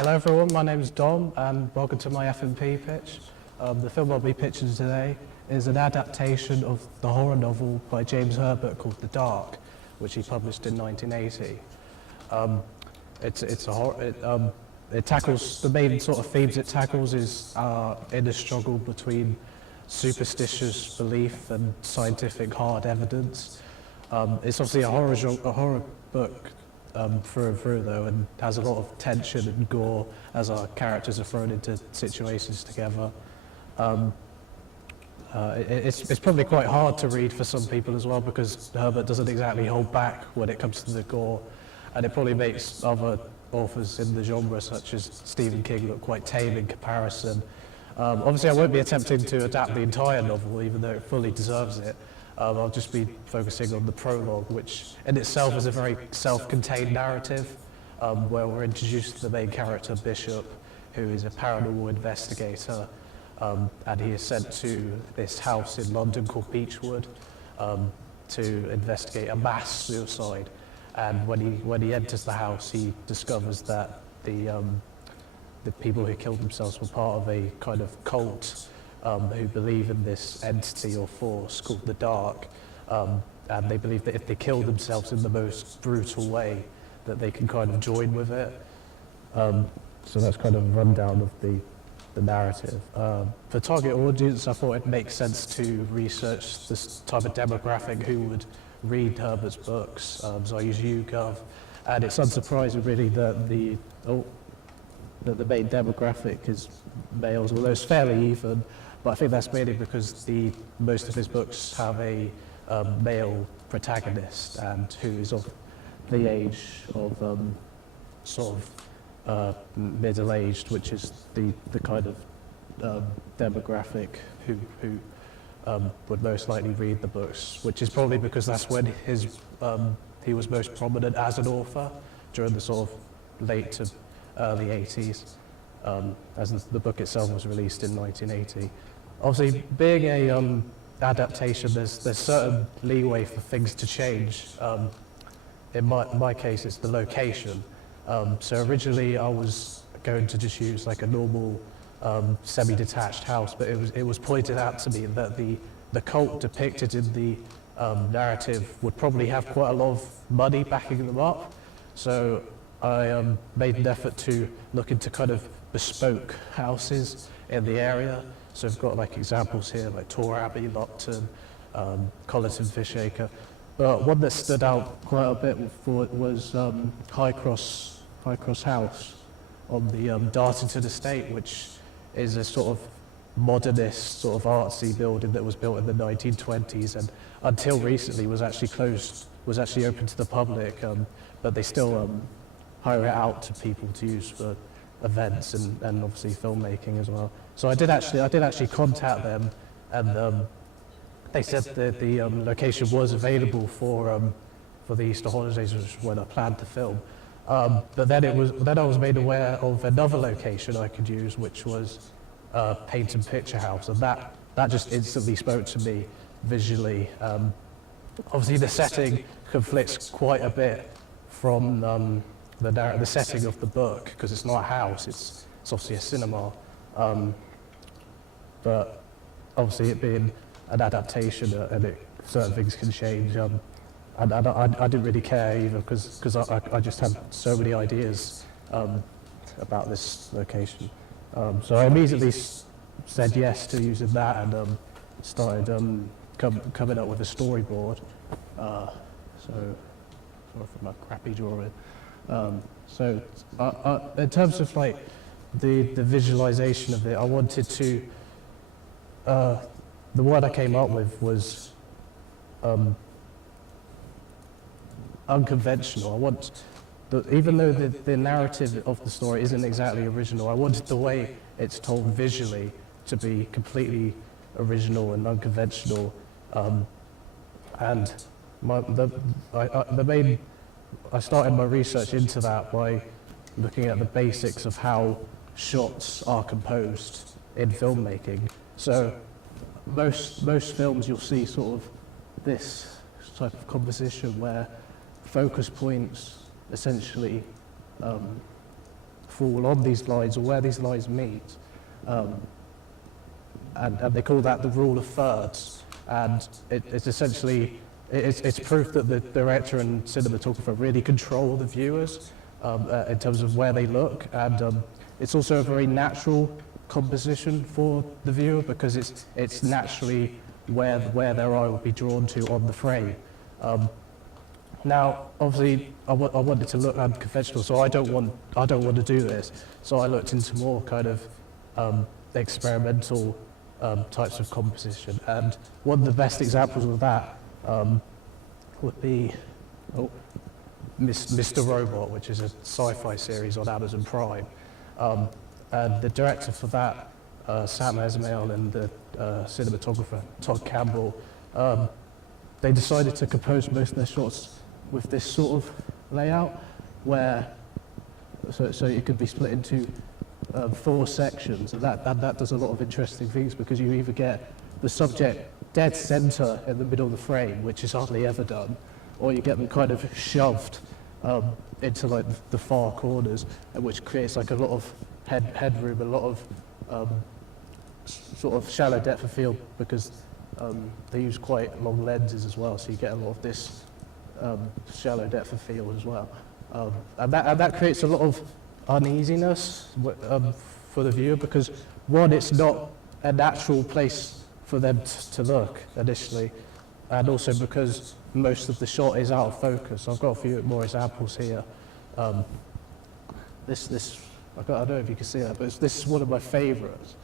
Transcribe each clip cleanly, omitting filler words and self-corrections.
Hello everyone, my name is Dom and welcome to my F&P pitch. The film I'll be pitching today is an adaptation of the horror novel by James Herbert called The Dark, which he published in 1980. It tackles, the main sort of themes it tackles is inner struggle between superstitious belief and scientific hard evidence. It's obviously a horror book through and through though, and has a lot of tension and gore as our characters are thrown into situations together. It's probably quite hard to read for some people as well, because Herbert doesn't exactly hold back when it comes to the gore, and it probably makes other authors in the genre such as Stephen King look quite tame in comparison. Obviously I won't be attempting to adapt the entire novel, even though it fully deserves it. I'll just be focusing on the prologue, which in itself is a very self-contained narrative, where we're introduced to the main character, Bishop, who is a paranormal investigator, and he is sent to this house in London called Beechwood to investigate a mass suicide. And when he enters the house, he discovers that the people who killed themselves were part of a kind of cult who believe in this entity or force called the Dark, and they believe that if they kill themselves in the most brutal way, that they can kind of join with it. So that's kind of a rundown of the narrative. For target audience, I thought it makes sense to research this type of demographic who would read Herbert's books. So I use YouGov, and it's unsurprising really that the main demographic is males, although it's fairly even, but I think that's mainly because most of his books have a male protagonist, and who is of the age of middle-aged, which is the kind of demographic who would most likely read the books, which is probably because that's when he was most prominent as an author, during the sort of late to early 80s, as the book itself was released in 1980. Obviously, being a adaptation, there's certain leeway for things to change. In my case, it's the location. So originally, I was going to just use like a normal semi-detached house, but it was pointed out to me that the cult depicted in the narrative would probably have quite a lot of money backing them up. So I made an effort to look into kind of bespoke houses in the area. So I've got like examples here, like Tor Abbey, Lopton, Colleton Fishacre. But one that stood out quite a bit was High Cross House on the Dartington estate, which is a sort of modernist, sort of artsy building that was built in the 1920s, and until recently was actually open to the public, but they still hire it out to people to use for events and obviously filmmaking as well. So I did actually contact them, and they said that the location was available for the Easter holidays, which was when I planned to film. But then I was made aware of another location I could use, which was Paint and Picture House, and that just instantly spoke to me visually. Obviously, the setting conflicts quite a bit from the setting of the book, because it's not a house, it's obviously a cinema. But obviously, it being an adaptation, and certain things can change. And I didn't really care either, because I just had so many ideas about this location. So I immediately said yes to using that, and started coming up with a storyboard. So sorry for my crappy drawing. So in terms of like the visualization of it, I wanted to. The word I came up with was unconventional. Even though the narrative of the story isn't exactly original, I wanted the way it's told visually to be completely original and unconventional. And I started my research into that by looking at the basics of how shots are composed in filmmaking. So most films you'll see sort of this type of composition where focus points essentially fall on these lines or where these lines meet. And they call that the rule of thirds. And it's essentially, it's proof that the director and cinematographer really control the viewers in terms of where they look. And it's also a very natural composition for the viewer because it's naturally where their eye will be drawn to on the frame. Now, obviously, I wanted to look unconventional, so I don't want to do this. So I looked into more kind of experimental types of composition, and one of the best examples of that would be Mr. Robot, which is a sci-fi series on Amazon Prime. And the director for that, Sam Esmail, and the cinematographer, Todd Campbell, they decided to compose most of their shots with this sort of layout, where so it could be split into 4 sections, and that does a lot of interesting things because you either get the subject dead center in the middle of the frame, which is hardly ever done, or you get them kind of shoved into like the far corners, which creates like a lot of headroom, a lot of sort of shallow depth of field because they use quite long lenses as well, so you get a lot of this shallow depth of field as well. And that creates a lot of uneasiness for the viewer because, one, it's not a natural place for them to look initially, and also because most of the shot is out of focus. I've got a few more examples here. I don't know if you can see that, but this is one of my favourites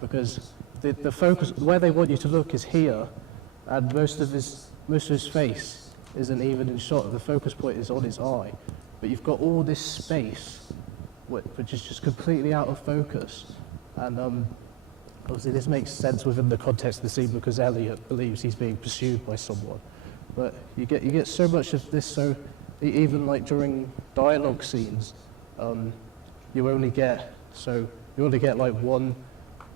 because the focus, where they want you to look is here, and most of his face isn't even in shot. The focus point is on his eye, but you've got all this space which is just completely out of focus. And obviously this makes sense within the context of the scene because Elliot believes he's being pursued by someone. But you get so much of this, so even like during dialogue scenes, you only get like one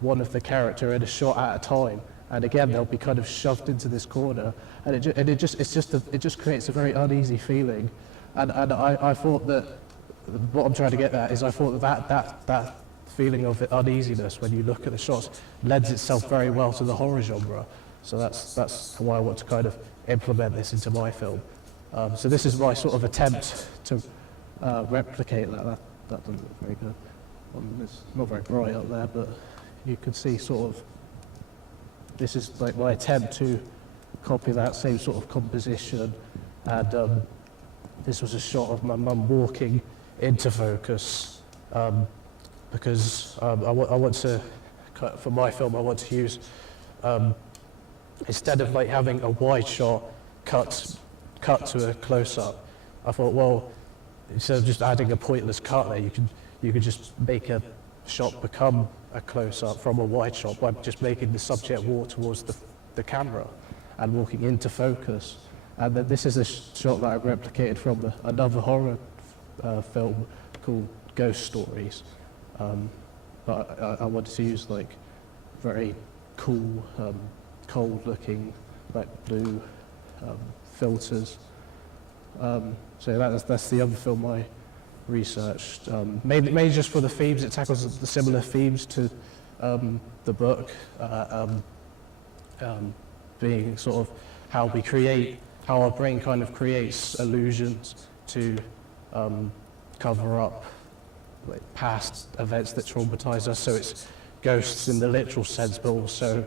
of the character in a shot at a time, and again they'll be kind of shoved into this corner, and it just creates a very uneasy feeling, and I thought that what I'm trying to get at is I thought that feeling of uneasiness when you look at the shots lends itself very well to the horror genre. So that's why I want to kind of implement this into my film. So this is my sort of attempt to replicate that. That doesn't look very good. It's not very bright up there, but you can see sort of, this is like my attempt to copy that same sort of composition. And this was a shot of my mum walking into focus because I want to, for my film, I want to use, instead of like having a wide shot cut to a close-up, I thought, well, instead of just adding a pointless cut there, you could just make a shot become a close-up from a wide shot by just making the subject walk towards the camera and walking into focus. And then this is a shot that I replicated from another horror film called Ghost Stories. But I wanted to use like very cool, cold-looking, like blue filters. So that's the other film I researched, mainly just for the themes. It tackles the similar themes to the book, being sort of how our brain kind of creates illusions to cover up like past events that traumatize us. So it's ghosts in the literal sense, but also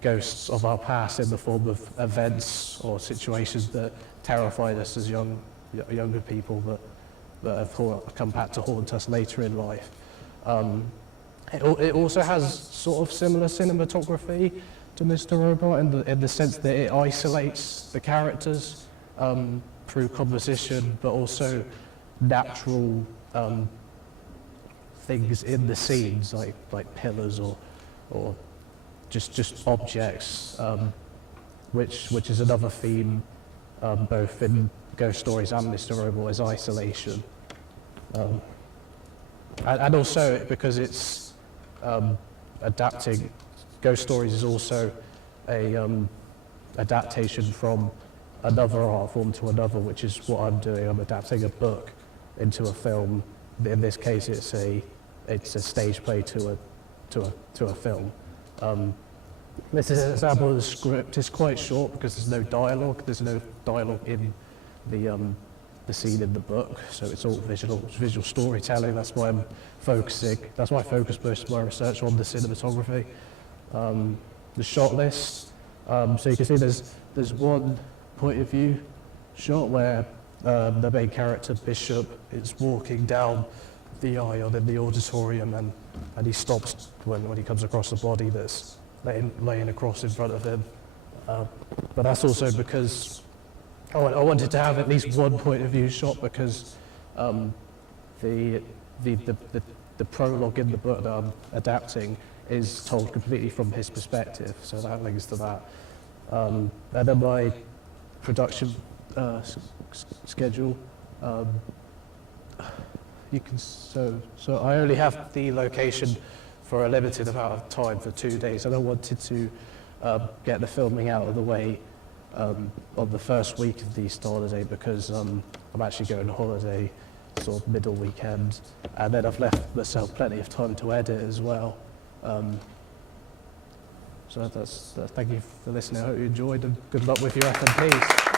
ghosts of our past in the form of events or situations that terrified us as younger people that have come back to haunt us later in life. It also has sort of similar cinematography to Mr. Robot in the sense that it isolates the characters through composition, but also natural things in the scenes, like pillars or just objects, which is another theme both in Ghost Stories and Mr. Robot, is isolation. And also because it's adapting, Ghost Stories is also a adaptation from another art form to another, which is what I'm doing. I'm adapting a book into a film in this case, it's a stage play to a film. This is an example of the script. It's quite short because there's no dialogue. There's no dialogue in the scene in the book, so it's all visual storytelling. That's why I'm focusing. That's why I focus most of my research on the cinematography. The shot list. So you can see there's one point of view shot where the main character Bishop is walking down the aisle in the auditorium, and he stops when he comes across a body that's laying across in front of him. But that's also because I wanted to have at least one point of view shot, because the prologue in the book that I'm adapting is told completely from his perspective, so that links to that. And then my production schedule. So I only have the location for a limited amount of time, for 2 days, and I wanted to get the filming out of the way on the first week of the Easter holiday, because I'm actually going on holiday sort of middle weekend, and then I've left myself plenty of time to edit as well. So thank you for listening. I hope you enjoyed, and good luck with your FMPs.